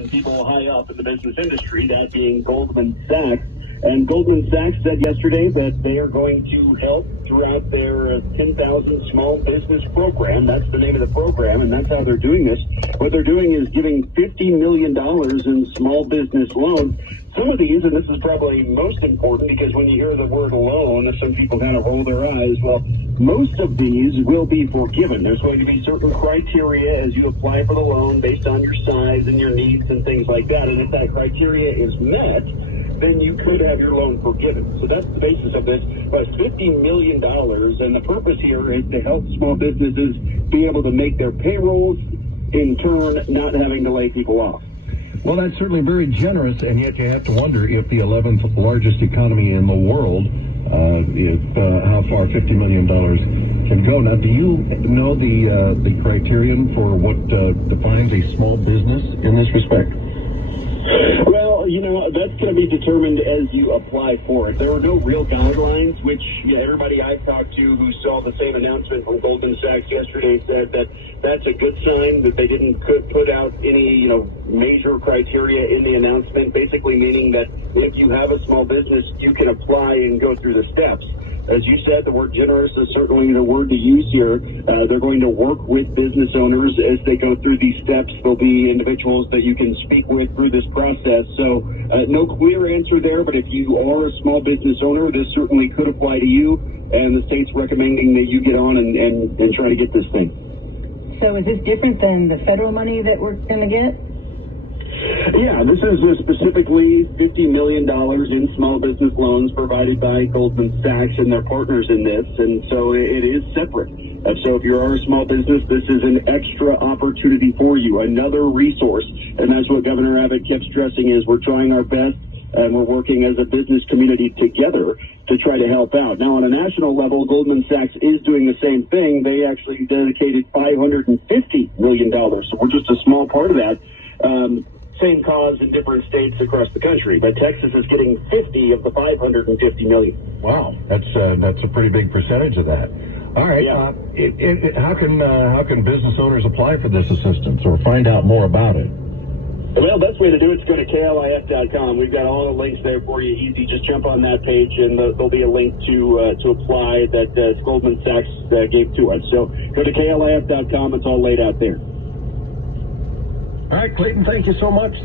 and people high up in the business industry, that being Goldman Sachs. And Goldman Sachs said yesterday that they are going to help throughout their 10,000 small business program. That's the name of the program, and that's how they're doing this. What they're doing is giving $50 million in small business loans. Some of these, and this is probably most important because when you hear the word loan, some people kind of roll their eyes. Well, most of these will be forgiven. There's going to be certain criteria as you apply for the loan based on your size and your needs and things like that. And if that criteria is met, then you could have your loan forgiven. So that's the basis of this. But $50 million, and the purpose here is to help small businesses be able to make their payrolls, in turn, not having to lay people off. Well, that's certainly very generous, and yet you have to wonder if the 11th largest economy in the world, how far $50 million can go. Now, do you know the criterion for what defines a small business in this respect? Well, that's going to be determined as you apply for it. There are no real guidelines, which everybody I've talked to who saw the same announcement from Goldman Sachs yesterday said that that's a good sign that they didn't put out any, major criteria in the announcement, basically meaning that if you have a small business, you can apply and go through the steps. As you said, the word generous is certainly the word to use here. They're going to work with business owners as they go through these steps. There'll be individuals that you can speak with through this process. So no clear answer there, but if you are a small business owner, this certainly could apply to you, and the state's recommending that you get on and try to get this thing. So is this different than the federal money that we're going to get? Yeah, this is specifically $50 million in small business loans provided by Goldman Sachs and their partners in this, and so it is separate. So if you are a small business, this is an extra opportunity for you, another resource, and that's what Governor Abbott kept stressing is we're trying our best, and we're working as a business community together to try to help out. Now, on a national level, Goldman Sachs is doing the same thing. They actually dedicated $550 million, so we're just a small part of that. Same cause in different states across the country, but Texas is getting 50 of the 550 million. Wow, that's a pretty big percentage of that. All right, yeah. How can business owners apply for this assistance or find out more about it? Well, best way to do it is go to KLIF.com. We've got all the links there for you. Easy, just jump on that page, and there'll be a link to apply that Goldman Sachs gave to us. So go to KLIF.com. It's all laid out there. All right, Clayton, thank you so much.